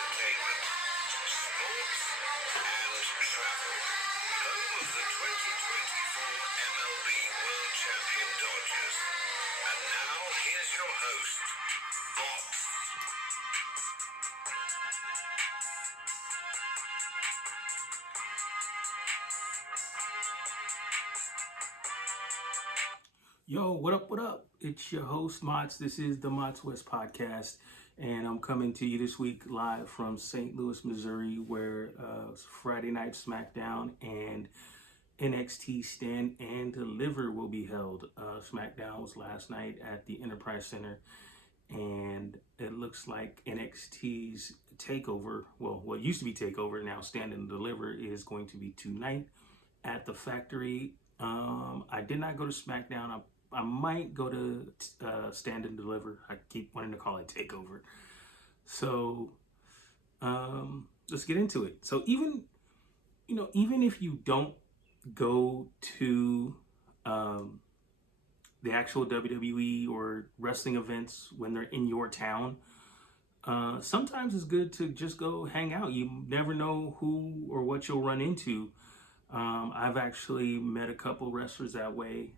entertainment, sports, and travel. Home of the 2024 MLB World Champion Dodgers. And now, here's your host, Box. Yo, what up, what up? It's your host, Mots. This is the W.E.S.T podcast, and I'm coming to you this week live from St. Louis, Missouri, where Friday Night SmackDown and NXT Stand and Deliver will be held. SmackDown was last night at the Enterprise Center, and it looks like NXT's TakeOver, well, what used to be TakeOver, now Stand and Deliver, is going to be tonight at the Factory. I did not go to SmackDown. I might go to Stand and Deliver. I keep wanting to call it TakeOver. So let's get into it. So even if you don't go to the actual WWE or wrestling events when they're in your town, sometimes it's good to just go hang out. You never know who or what you'll run into. I've actually met a couple wrestlers that way.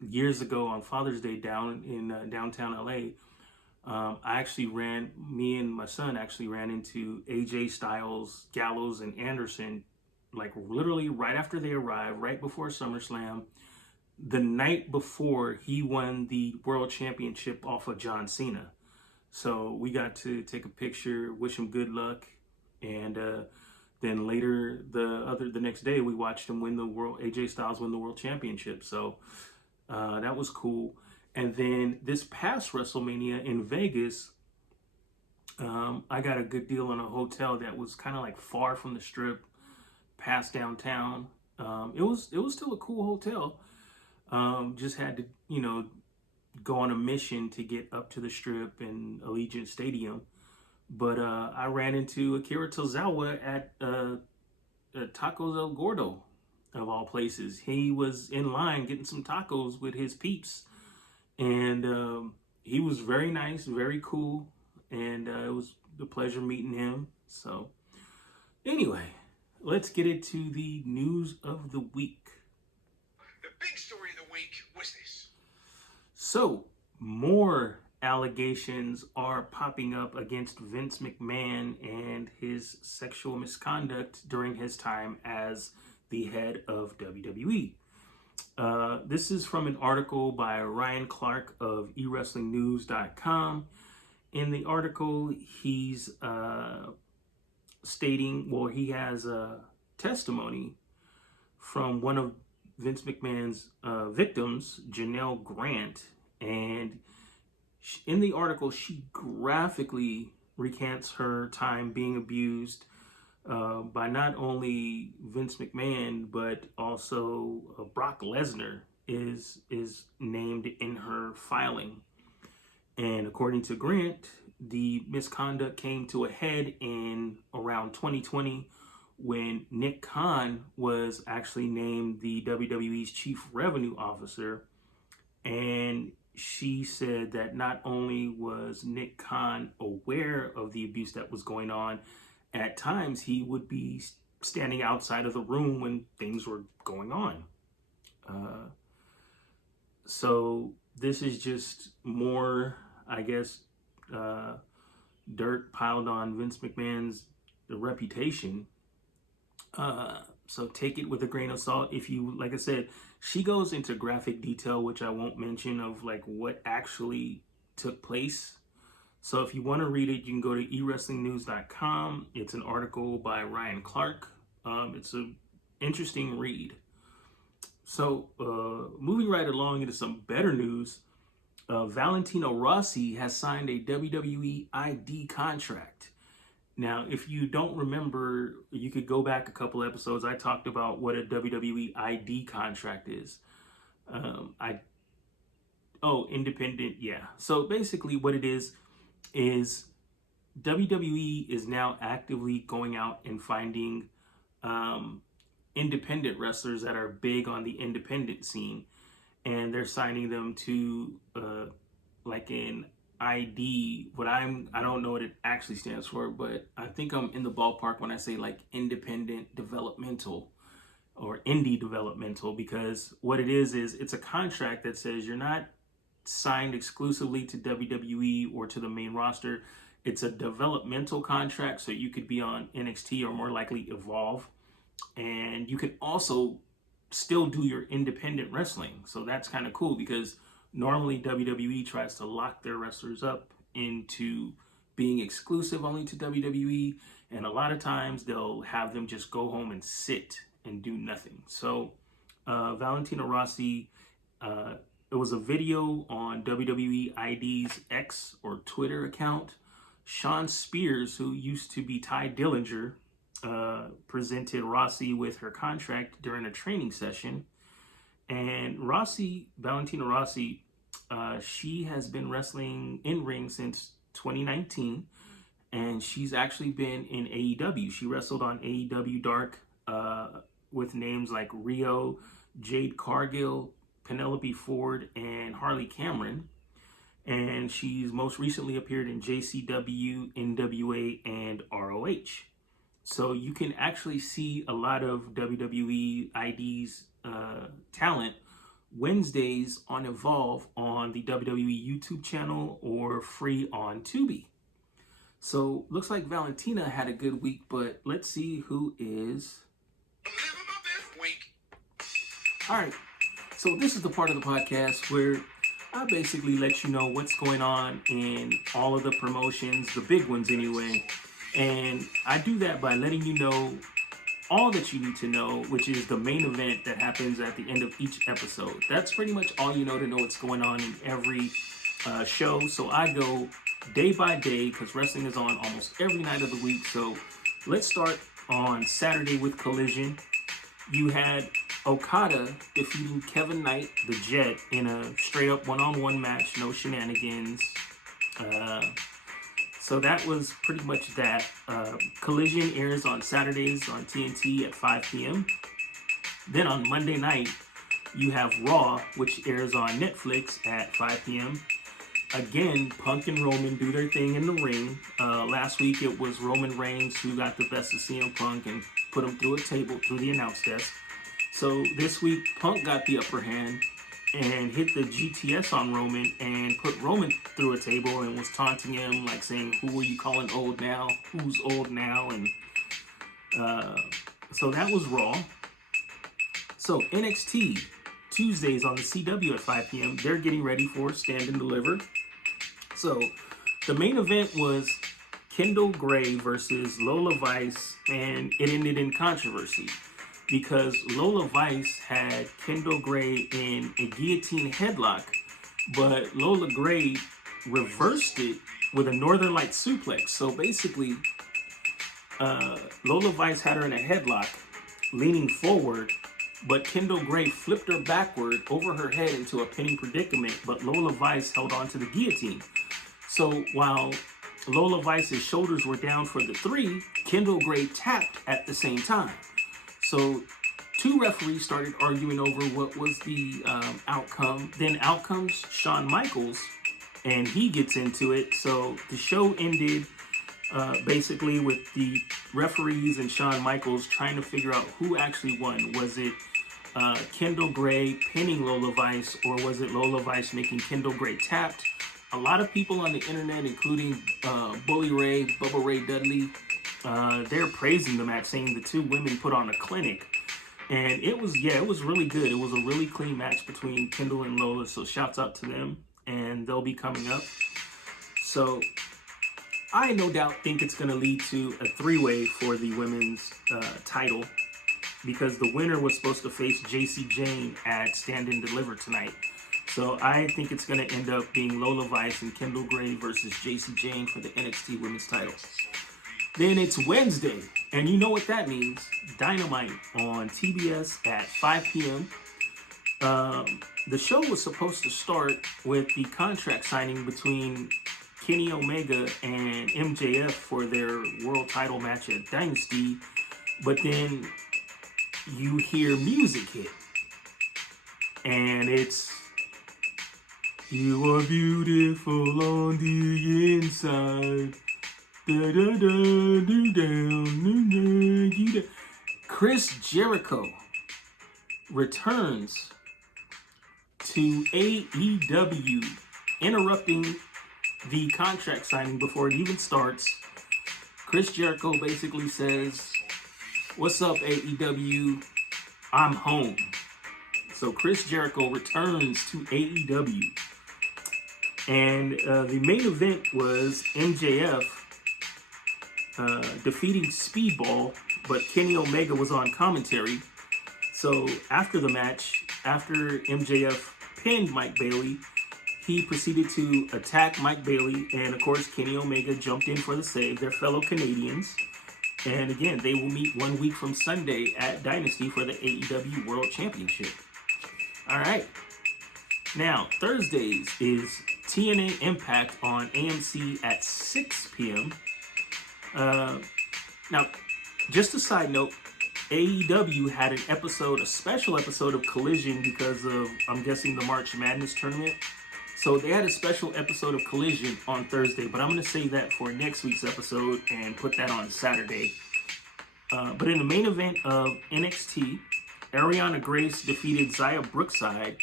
Years ago on Father's Day down in downtown LA, me and my son actually ran into AJ Styles, Gallows, and Anderson, like literally right after they arrived, right before SummerSlam, the night before he won the World Championship off of John Cena. So we got to take a picture, wish him good luck, and then later the next day we watched him win AJ Styles win the World Championship. So that was cool. And then this past WrestleMania in Vegas, I got a good deal on a hotel that was kind of like far from the Strip, past downtown. It was still a cool hotel. Just had to go on a mission to get up to the Strip and Allegiant Stadium. But I ran into Akira Tozawa at Tacos El Gordo, of all places. He was in line getting some tacos with his peeps. And he was very nice, very cool. And it was a pleasure meeting him. So anyway, let's get into the news of the week. The big story of the week was this. So more allegations are popping up against Vince McMahon and his sexual misconduct during his time as the head of WWE. This is from an article by Ryan Clark of eWrestlingNews.com. In the article, he's stating, well, he has a testimony from one of Vince McMahon's victims, Janelle Grant, and in the article, she graphically recants her time being abused by not only Vince McMahon, but also Brock Lesnar is named in her filing. And according to Grant, the misconduct came to a head in around 2020 when Nick Khan was actually named the WWE's chief revenue officer. And she said that not only was Nick Khan aware of the abuse that was going on, at times he would be standing outside of the room when things were going on. So this is just more, I guess, dirt piled on Vince McMahon's reputation. So take it with a grain of salt. If you, like I said, she goes into graphic detail, which I won't mention, of like what actually took place. So if you want to read it, you can go to eWrestlingNews.com. It's an article by Ryan Clark. It's an interesting read. So moving right along into some better news, Valentino Rossi has signed a WWE ID contract. Now, if you don't remember, you could go back a couple episodes. I talked about what a WWE ID contract is. Independent, yeah. So basically what it is WWE is now actively going out and finding independent wrestlers that are big on the independent scene. And they're signing them to like in ID, I don't know what it actually stands for, but I think I'm in the ballpark when I say like independent developmental or indie developmental, because what it is it's a contract that says you're not signed exclusively to WWE or to the main roster. It's a developmental contract, so you could be on NXT or more likely Evolve, and you can also still do your independent wrestling. So that's kind of cool, because normally WWE tries to lock their wrestlers up into being exclusive only to WWE, and a lot of times they'll have them just go home and sit and do nothing. So Valentina Rossi, it was a video on WWE ID's X or Twitter account. Sean Spears, who used to be Ty Dillinger, presented Rossi with her contract during a training session. And Valentina Rossi, she has been wrestling in ring since 2019, and she's actually been in AEW. She wrestled on AEW Dark with names like Rio, Jade Cargill, Penelope Ford, and Harley Cameron. And she's most recently appeared in JCW, NWA, and ROH. So you can actually see a lot of WWE ID's talent Wednesdays on Evolve on the WWE YouTube channel or free on Tubi. So looks like Valentina had a good week, but let's see who is. Living my best week. All right. So this is the part of the podcast where I basically let you know what's going on in all of the promotions, the big ones anyway. And I do that by letting you know all that you need to know, which is the main event that happens at the end of each episode. That's pretty much all you know to know what's going on in every show. So I go day by day because wrestling is on almost every night of the week. So let's start on Saturday with Collision. You had Okada defeating Kevin Knight, the Jet, in a straight up one-on-one match, no shenanigans. So that was pretty much that. Collision airs on Saturdays on TNT at 5 p.m. Then on Monday night, you have Raw, which airs on Netflix at 5 p.m. Again, Punk and Roman do their thing in the ring. Last week, it was Roman Reigns who got the best of CM Punk and put him through a table, through the announce desk. So this week, Punk got the upper hand and hit the GTS on Roman and put Roman through a table and was taunting him, like saying, "Who are you calling old now? Who's old now?" And so that was Raw. So NXT, Tuesdays on the CW at 5 p.m., they're getting ready for Stand and Deliver. So the main event was Kendall Gray versus Lola Vice, and it ended in controversy because Lola Vice had Kendall Gray in a guillotine headlock, but Lola Gray reversed it with a Northern Light suplex. So basically, Lola Vice had her in a headlock, leaning forward, but Kendall Gray flipped her backward over her head into a pinning predicament, but Lola Vice held on to the guillotine. So while Lola Vice's shoulders were down for the 3, Kendall Gray tapped at the same time. So two referees started arguing over what was the outcome. Then out comes Shawn Michaels, and he gets into it. So the show ended basically with the referees and Shawn Michaels trying to figure out who actually won. Was it Kendall Gray pinning Lola Vice, or was it Lola Vice making Kendall Gray tapped? A lot of people on the internet, including Bully Ray, Bubba Ray Dudley, they're praising the match, saying the two women put on a clinic. And it was really good. It was a really clean match between Kendall and Lola, so shouts out to them, and they'll be coming up. So I no doubt think it's going to lead to a 3-way for the women's title, because the winner was supposed to face JC Jane at Stand and Deliver tonight. So I think it's going to end up being Lola Vice and Kendall Gray versus JC Jane for the NXT women's title. Then it's Wednesday, and you know what that means. Dynamite on TBS at 5 p.m. The show was supposed to start with the contract signing between Kenny Omega and MJF for their world title match at Dynasty, but then you hear music hit, and it's You are beautiful on the inside. Da, da, da, do, down, da, da, da. Chris Jericho returns to AEW, interrupting the contract signing before it even starts. Chris Jericho basically says, "What's up, AEW? I'm home." So Chris Jericho returns to AEW. And the main event was MJF defeating Speedball, but Kenny Omega was on commentary. So after the match, after MJF pinned Mike Bailey, he proceeded to attack Mike Bailey, and of course Kenny Omega jumped in for the save. They're fellow Canadians. And again, they will meet 1 week from Sunday at Dynasty for the AEW World Championship. All right. Now, Thursdays is TNA Impact on AMC at 6 p.m. Now, just a side note, AEW had a special episode of Collision because of, I'm guessing, the March Madness tournament. So they had a special episode of Collision on Thursday, but I'm going to save that for next week's episode and put that on Saturday. But in the main event of NXT, Ariana Grace defeated Xia Brookside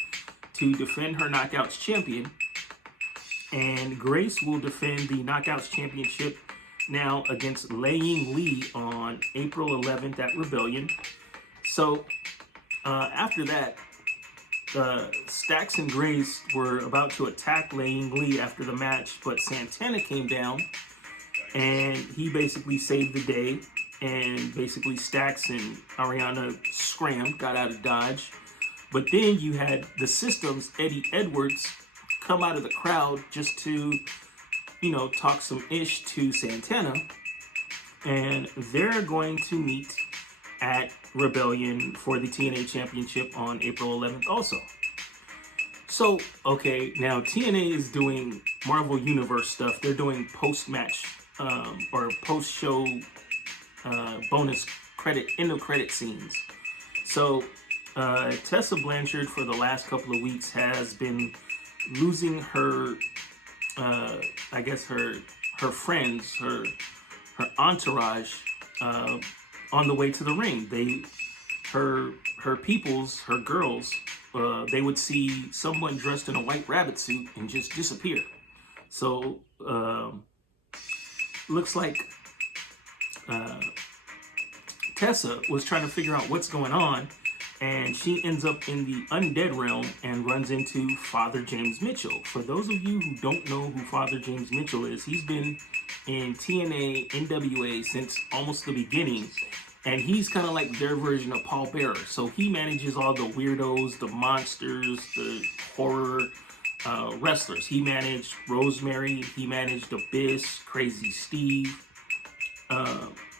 to defend her Knockouts champion. And Grace will defend the Knockouts championship now against Lei Ying Lee on April 11th at Rebellion. So after that, Stax and Grace were about to attack Lei Ying Lee after the match, but Santana came down and he basically saved the day. And basically Stax and Ariana scrammed, got out of Dodge. But then you had the System's Eddie Edwards come out of the crowd just to, talk some ish to Santana. And they're going to meet at Rebellion for the TNA Championship on April 11th also. So, okay, now TNA is doing Marvel Universe stuff. They're doing post-match or post-show bonus credit, end of credit scenes. So Tessa Blanchard for the last couple of weeks has been losing her, I guess her friends, her entourage on the way to the ring. Her peoples, her girls, they would see someone dressed in a white rabbit suit and just disappear. So looks like Tessa was trying to figure out what's going on, and she ends up in the undead realm and runs into Father James Mitchell. For those of you who don't know who Father James Mitchell is, he's been in TNA, NWA since almost the beginning, and he's kind of like their version of Paul Bearer. So he manages all the weirdos, the monsters, the horror wrestlers. He managed Rosemary, he managed Abyss, Crazy Steve.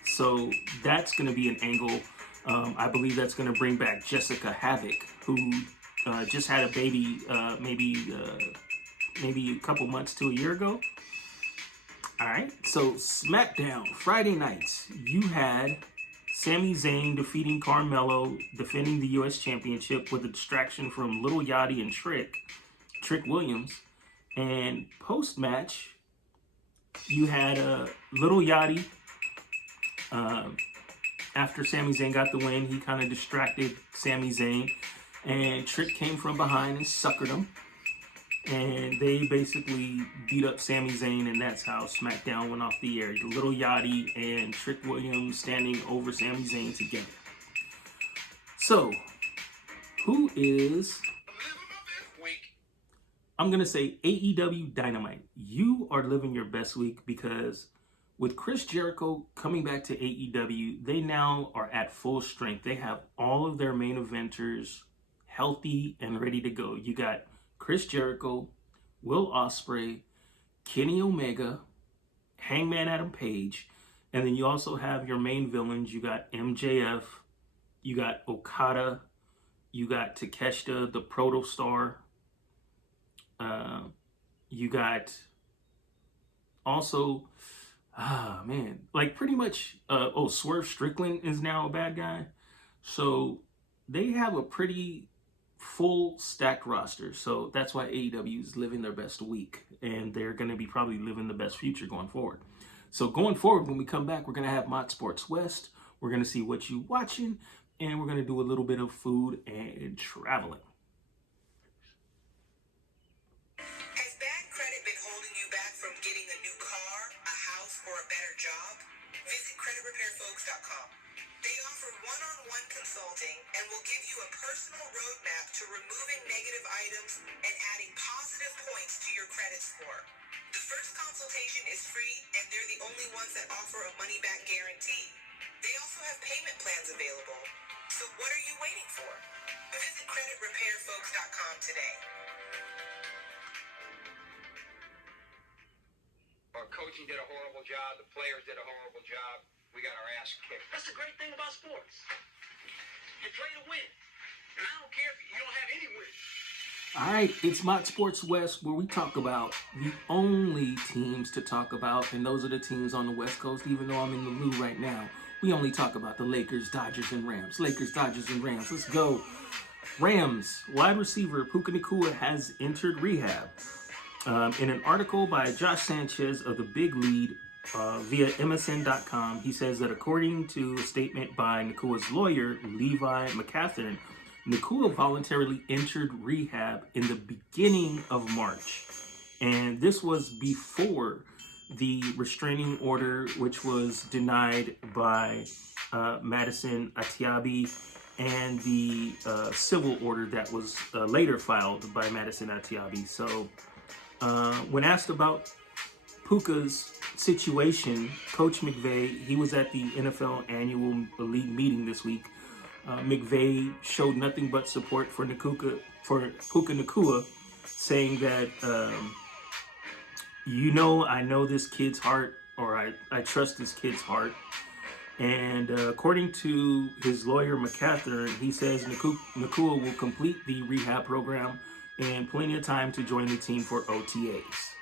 So that's going to be an angle. I believe that's going to bring back Jessica Havoc, who just had a baby maybe a couple months to a year ago. All right. So SmackDown, Friday nights, you had Sami Zayn defeating Carmelo, defending the U.S. Championship with a distraction from Little Yachty and Trick Williams. And post-match, you had Little Yachty. After Sami Zayn got the win, he kind of distracted Sami Zayn, and Trick came from behind and suckered him, and they basically beat up Sami Zayn, and that's how SmackDown went off the air. Little Yachty and Trick Williams standing over Sami Zayn together. So, who is... I'm going to say AEW Dynamite. You are living your best week because with Chris Jericho coming back to AEW, they now are at full strength. They have all of their main eventers healthy and ready to go. You got Chris Jericho, Will Ospreay, Kenny Omega, Hangman Adam Page, and then you also have your main villains. You got MJF, you got Okada, you got Takeshita, the Protostar. You got also, like pretty much, Swerve Strickland is now a bad guy. So they have a pretty full stacked roster. So that's why AEW is living their best week, and they're going to be probably living the best future going forward. So going forward, when we come back, we're going to have Mod Sports West. We're going to see what you watching, and we're going to do a little bit of food and traveling. Has bad credit been holding you back from getting a new car, a house, or a better job? Visit creditrepairfolks.com. They offer one-on-one consulting and will give you a personal roadmap to removing negative items and adding positive points to your credit score. The first consultation is free, and they're the only ones that offer a money-back guarantee. They also have payment plans available. So what are you waiting for? Visit creditrepairfolks.com today. Our coaching did a horrible job. The players did a horrible job. We got our ass kicked. That's the great thing about sports. You play to win. And I don't care if you don't have any wins. All right, it's Mod Sports West, where we talk about the only teams to talk about, and those are the teams on the West Coast. Even though I'm in the mood right now, we only talk about the Lakers, Dodgers, and Rams. Lakers, Dodgers, and Rams. Let's go. Rams wide receiver Puka Nacua has entered rehab. In an article by Josh Sanchez of the Big Lead via MSN.com, he says that according to a statement by Nakua's lawyer, Levi McCathern, Nacua voluntarily entered rehab in the beginning of March. And this was before the restraining order, which was denied by Madison Atiabi, and the civil order that was later filed by Madison Atiabi. So when asked about Puka's situation, Coach McVay, he was at the NFL annual league meeting this week. McVay showed nothing but support for Puka Nacua, saying that, I know this kid's heart, or I trust this kid's heart. And according to his lawyer, McCathern, he says Nacua will complete the rehab program and plenty of time to join the team for OTAs.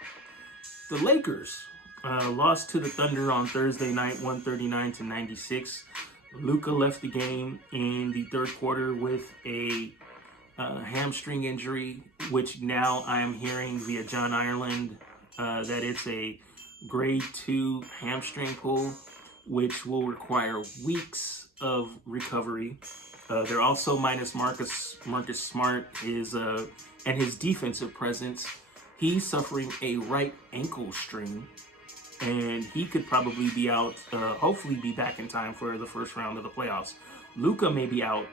The Lakers lost to the Thunder on Thursday night, 139-96. Luka left the game in the third quarter with a hamstring injury, which now I am hearing via John Ireland that it's a grade 2 hamstring pull, which will require weeks of recovery. They're also minus Marcus Smart, and his defensive presence. He's suffering a right ankle strain, and he could probably be out, hopefully be back in time for the first round of the playoffs. Luka may be out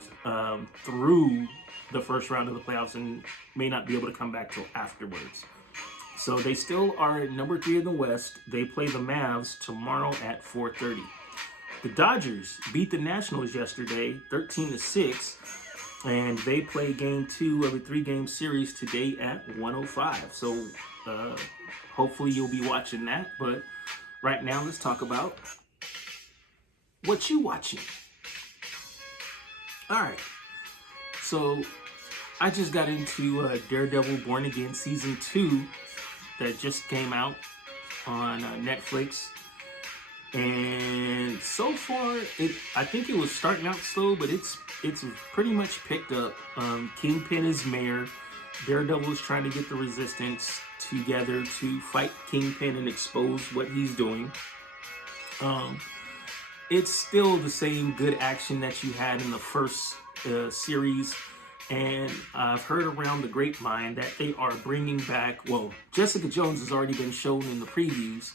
through the first round of the playoffs and may not be able to come back till afterwards. So they still are at number 3 in the West. They play the Mavs tomorrow at 4:30. The Dodgers beat the Nationals yesterday, 13-6, and they play game 2 of a 3-game series today at 1:05. So hopefully you'll be watching that. But right now, let's talk about what you watching. All right. So I just got into Daredevil Born Again Season 2 that just came out on Netflix. And so far, I think it was starting out slow, but it's pretty much picked up. Kingpin is mayor. Daredevil is trying to get the Resistance together to fight Kingpin and expose what he's doing. It's still the same good action that you had in the first series. And I've heard around the grapevine that they are bringing back, well, Jessica Jones has already been shown in the previews,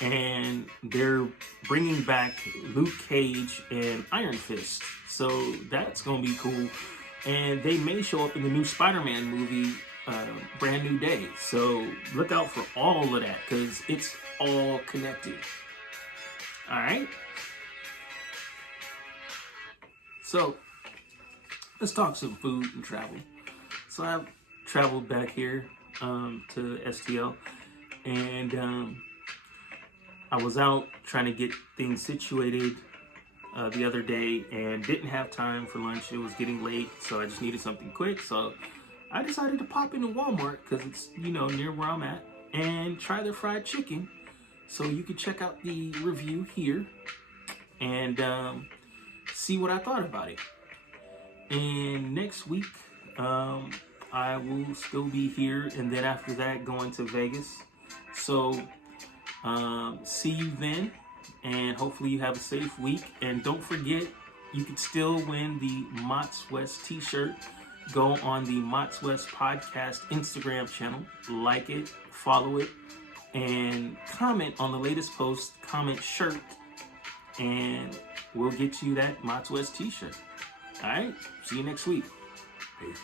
and they're bringing back Luke Cage and Iron Fist. So that's going to be cool. And they may show up in the new Spider-Man movie, Brand New Day. So look out for all of that, because it's all connected. All right? So let's talk some food and travel. So I've traveled back here to STL, and I was out trying to get things situated the other day and didn't have time for lunch. It was getting late, so I just needed something quick. So I decided to pop into Walmart because it's, near where I'm at, and try their fried chicken. So you can check out the review here and see what I thought about it. And next week, I will still be here, and then after that, going to Vegas. So, see you then, and hopefully you have a safe week. And don't forget, you can still win the W.E.S.T t-shirt. Go on the W.E.S.T podcast Instagram channel, like it, follow it, and comment on the latest post. Comment shirt, and we'll get you that W.E.S.T t-shirt. All right, see you next week. Peace.